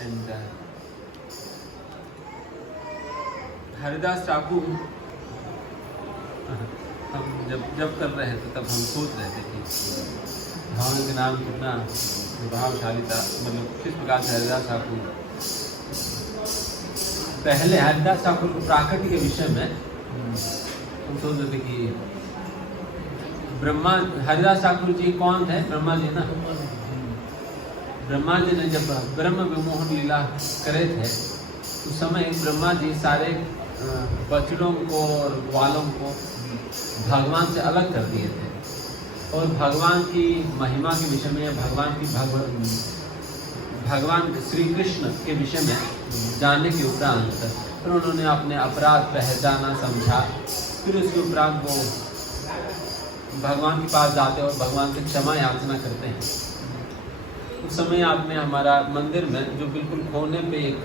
And Haridas Thakur हम जब कर रहे थे तब हम सोच रहे थे कि भगवान के नाम कितना प्रभावशाली था, मतलब किस प्रकार से हरिदास ठाकुर पहले हरिदास ठाकुर को प्राकृतिक के विषय में हम सोच रहे थे कि ब्रह्मा हरिदास ठाकुर जी कौन थे? ब्रह्मा जी ना। ब्रह्मा जी ने जब ब्रह्म विमोहन लीला करे थे उस समय ब्रह्मा जी सारे बछड़ों को और ग्वालों को भगवान से अलग कर दिए थे और भगवान की महिमा के विषय में, भगवान श्री कृष्ण के विषय में जानने के उपरांत फिर उन्होंने अपने अपराध पहचाना, समझा। फिर उसके उपरांत वो भगवान के पास जाते और भगवान से क्षमा याचना करते हैं। उस समय आपने हमारा मंदिर में जो बिल्कुल कोने पे एक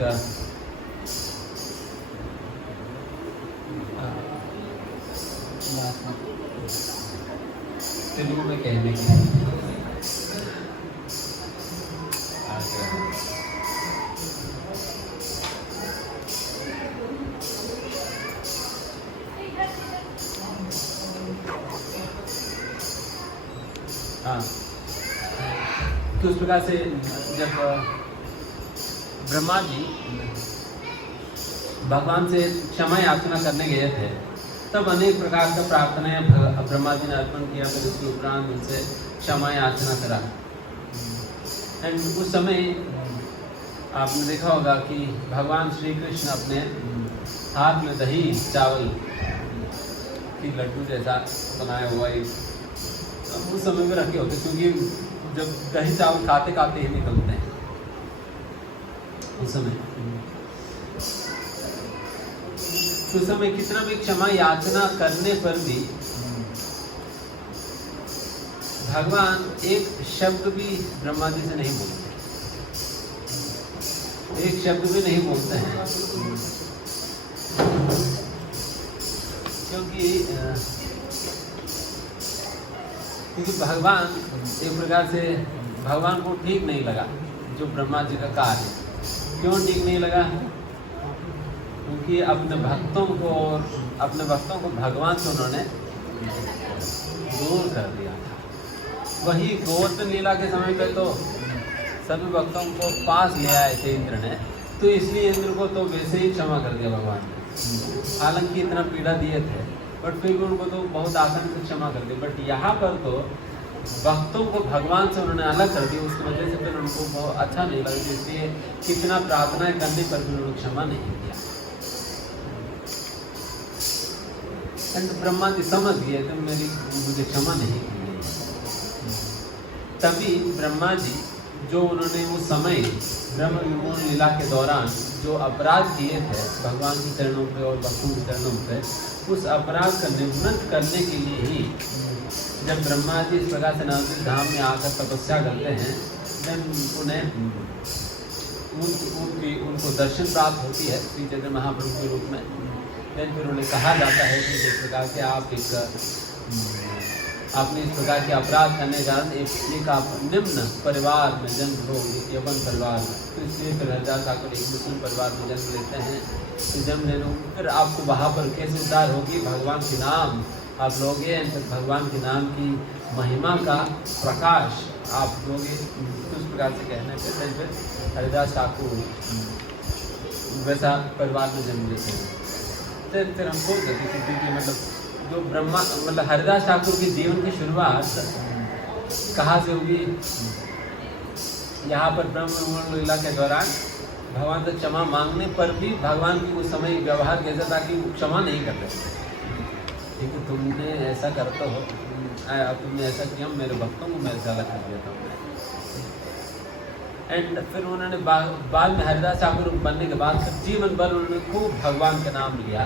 तेलुगु में कहने की हाँ, तो उस प्रकार से जब ब्रह्मा जी भगवान से क्षमा याचना करने गए थे तब अनेक प्रकार का प्रार्थनाएं ब्रह्मा जी ने अर्पण किया। फिर उसके उपरांत उनसे क्षमा याचना करा। एंड उस समय आपने देखा होगा कि भगवान श्री कृष्ण अपने हाथ में दही चावल की लड्डू जैसा बनाया हुआ एक उस समय में रखे होते, क्योंकि जब दही चावल खाते खाते ही निकलते हैं उस समय कितना भी क्षमा याचना करने पर भी भगवान एक शब्द भी ब्रह्मा जी से नहीं बोलते, एक शब्द भी नहीं बोलते हैं, क्योंकि भगवान एक प्रकार से भगवान को ठीक नहीं लगा जो ब्रह्मा जी का कार्य। क्यों ठीक नहीं लगा? क्योंकि अपने भक्तों को भगवान से उन्होंने दूर कर दिया था। वही गोवर्धन लीला के समय पे तो सभी भक्तों को पास ले आए थे इंद्र ने, तो इसलिए इंद्र को तो वैसे ही क्षमा कर दिया भगवान ने। हालांकि इतना पीड़ा दिए थे बट फिर भी उनको तो बहुत आसानी से क्षमा कर दिया। बट यहाँ पर तो भक्तों को भगवान से उन्होंने अलग कर दिया, उसकी वजह से फिर उनको बहुत अच्छा नहीं लगा, इसलिए कितना प्रार्थनाएं करने पर भी उन्होंने क्षमा नहीं किया। एंड ब्रह्मा जी समझ गए कि मुझे क्षमा नहीं की। तभी ब्रह्मा जी जो उन्होंने उस समय ब्रह्म विमोहन लीला के दौरान जो अपराध किए थे भगवान के चरणों पे और भक्तों के चरणों पे, उस अपराध का निवृत्त करने के लिए ही जब ब्रह्मा जी इस प्रकार से नवद्वीप धाम में आकर तपस्या करते हैं, देन उनको दर्शन प्राप्त होती है श्री चैतन्य महाप्रभु के रूप में। देन फिर उन्हें कहा जाता है कि जिस प्रकार के आपने इस प्रकार के अपराध करने के कारण एक आप निम्न परिवार में जन्म लो, एक यवन परिवार में, तो इसलिए फिर हरिदास ठाकुर एक मुस्लिम परिवार में जन्म लेते हैं। तो जन्म लेने फिर आपको वहाँ पर कैसे उद्धार होगी? भगवान के नाम आप लोगे, फिर भगवान के नाम की महिमा का प्रकाश आप लोगे। उस प्रकार से कहने पर फिर हरिदास ठाकुर वैसा परिवार में जन्म लेते हैं। फिर हम बोल सकते क्योंकि मतलब जो हरिदास ठाकुर के जीवन की शुरुआत कहाँ से होगी? यहाँ पर ब्रह्म विमोहन लीला के दौरान भगवान से क्षमा मांगने पर भी भगवान की उस समय व्यवहार कैसा था कि वो क्षमा नहीं कर रहे थे। ठीक है, तुमने ऐसा करते हो, तुमने ऐसा किया, मेरे भक्तों को मैं ऐसा कर दिया था। एंड फिर उन्होंने बाद में हरिदास ठाकुर बनने के बाद जीवन भर उन्होंने खूब भगवान का नाम लिया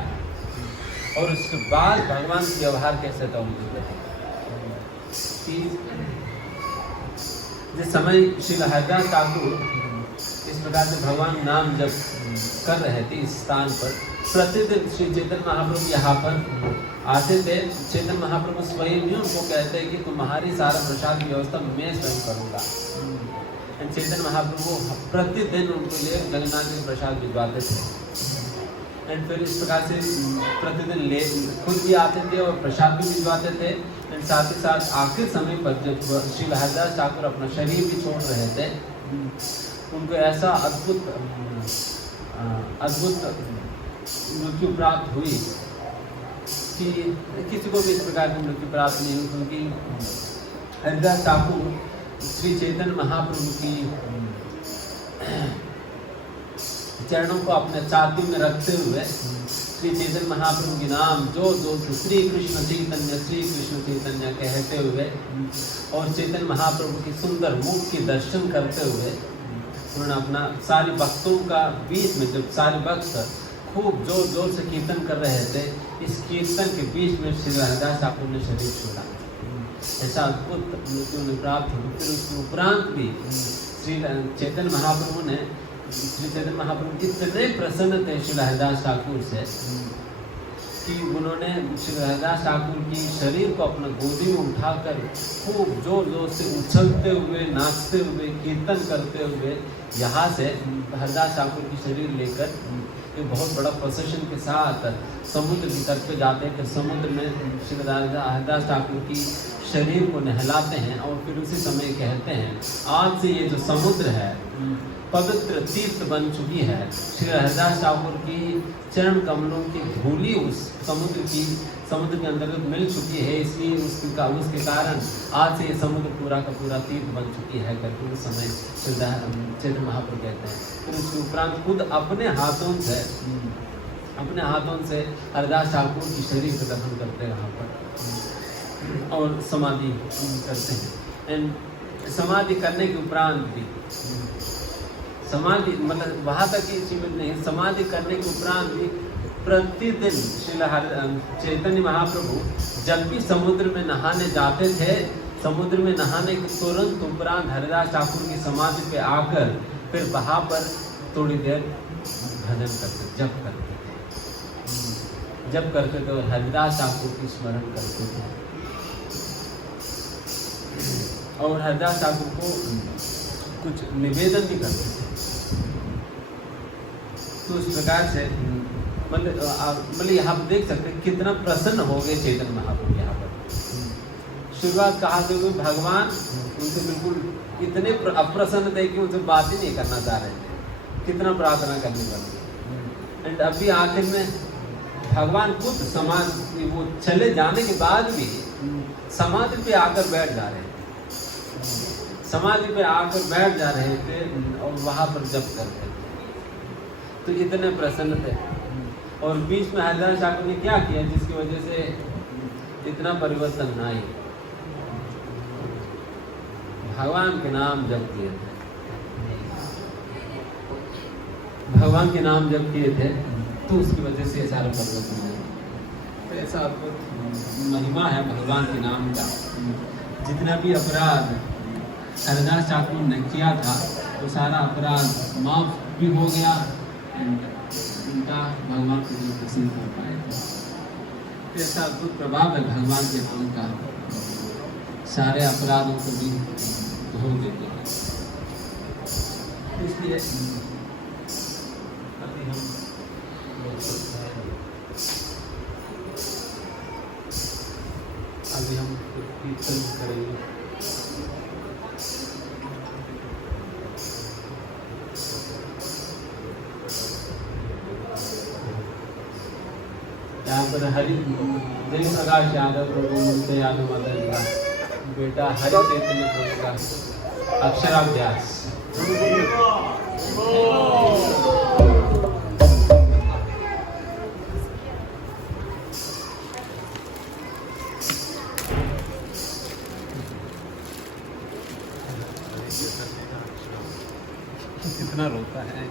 और उसके बाद भगवान के व्यवहार कैसे था उनके जिस समय श्री हरिदास ठाकुर इस प्रकार से भगवान नाम जब कर रहे थे इस स्थान पर, प्रतिदिन श्री चैतन्य महाप्रभु यहाँ पर आते थे। चैतन्य महाप्रभु स्वयं ही उनको कहते हैं कि तुम्हारी सारा प्रसाद की व्यवस्था मैं स्वयं करूँगा। चैतन्य महाप्रभु प्रतिदिन उनके लिए जगन्नाथ जी प्रसाद भिजवाते थे। एंड फिर इस प्रकार से प्रतिदिन खुद भी आते थे और प्रसाद भी भिजवाते थे। एंड साथ ही साथ आखिर समय पर जब श्री हरिदास ठाकुर अपना शरीर भी छोड़ रहे थे, उनको ऐसा अद्भुत मृत्यु प्राप्त हुई कि किसी को भी इस प्रकार की मृत्यु प्राप्त नहीं हुई, क्योंकि हरिदास ठाकुर श्री चैतन्य महाप्रभु की चरणों को अपने छाती में रखते हुए श्री चैतन्य महाप्रभु के नाम जो श्री कृष्ण चैतन्य कहते हुए और चैतन्य महाप्रभु की सुंदर मुख के दर्शन करते हुए उन्होंने अपना सारे भक्तों का बीच में, जब सारे भक्त खूब जोर जोर से कीर्तन कर रहे थे, इस कीर्तन के बीच में श्री हरिदास ठाकुर ने शरीर छोड़ा। ऐसा अद्भुत मृत्यु उन्हें प्राप्त हुई। फिर उसके उपरांत भी श्री चैतन्य महाप्रभु ने इतने प्रसन्न थे श्री हरिदास ठाकुर से कि उन्होंने श्री हरिदास ठाकुर की शरीर को अपने गोदी में उठाकर खूब जोर जोर से उछलते हुए, नाचते हुए, कीर्तन करते हुए यहाँ से हरिदास ठाकुर की शरीर लेकर एक बहुत बड़ा प्रोसेशन के साथ समुद्र की तट पे जाते हैं। फिर समुद्र में श्री हरिदास ठाकुर की शरीर को नहलाते हैं और फिर उसी समय कहते हैं, आज से ये जो समुद्र है पवित्र तीर्थ बन चुकी है। श्री हरिदास ठाकुर की चरण कमलों की धूली उस समुद्र के अंतर्गत मिल चुकी है, इसलिए उसके कारण आज से ये समुद्र पूरा का पूरा तीर्थ बन चुकी है करके उस समय चैतन्य महाप्रभु कहते हैं। फिर उसके उपरांत खुद अपने हाथों से हरिदास ठाकुर की शरीर को दफन करते हैं यहाँ पर और समाधि करते हैं। एंड समाधि करने के उपरांत भी समाधि मतलब वहाँ तक ही सीमित नहीं, समाधि करने के उपरांत भी प्रतिदिन श्री चैतन्य महाप्रभु जब भी समुद्र में नहाने जाते थे, समुद्र में नहाने के तुरंत उपरांत हरिदास ठाकुर की समाधि पे आकर फिर वहाँ पर थोड़ी देर भजन करते, जप करते थे और हरिदास ठाकुर की स्मरण करते थे और हरिदास ठाकुर को कुछ निवेदन भी करते थे। तो उस प्रकार से मतलब यहाँ पर देख सकते हैं कितना प्रसन्न हो गए चैतन्य महाप्रभु। यहाँ पर शुरुआत कहा थे कि भगवान उनसे बिल्कुल इतने अप्रसन्न थे कि उनसे बात ही नहीं करना चाह रहे थे, कितना प्रार्थना करनी पड़ती। एंड अभी आखिर में भगवान खुद समाधि वो चले जाने के बाद भी समाधि पे आकर बैठ जा रहे थे, समाधि पे आकर बैठ जा रहे थे और वहाँ पर जप करते थे। तो इतने प्रसन्न थे। और बीच में हरिदास ठाकुर ने क्या किया जिसकी वजह से इतना परिवर्तन ना आए? भगवान के नाम जप किए थे, भगवान के नाम जप किए थे, तो उसकी वजह से सारा परिवर्तन आया। तो ऐसा महिमा है भगवान के नाम का। जितना भी अपराध हरिदास ठाकुर ने किया था वो सारा अपराध माफ भी हो गया, उनका भगवान को भी प्रसन्न कर पाए। तो ऐसा अद्भुत प्रभाव है भगवान के नाम का, सारे अपराधों को भी धो देते हैं। इसलिए अभी हम कीर्तन करेंगे। यहाँ पर हरि जय प्रकाश यादव प्रभु मुझसे यादव मदन का बेटा हरि चैतन्य प्रभु का अक्षराभ्यास। कितना रोता है।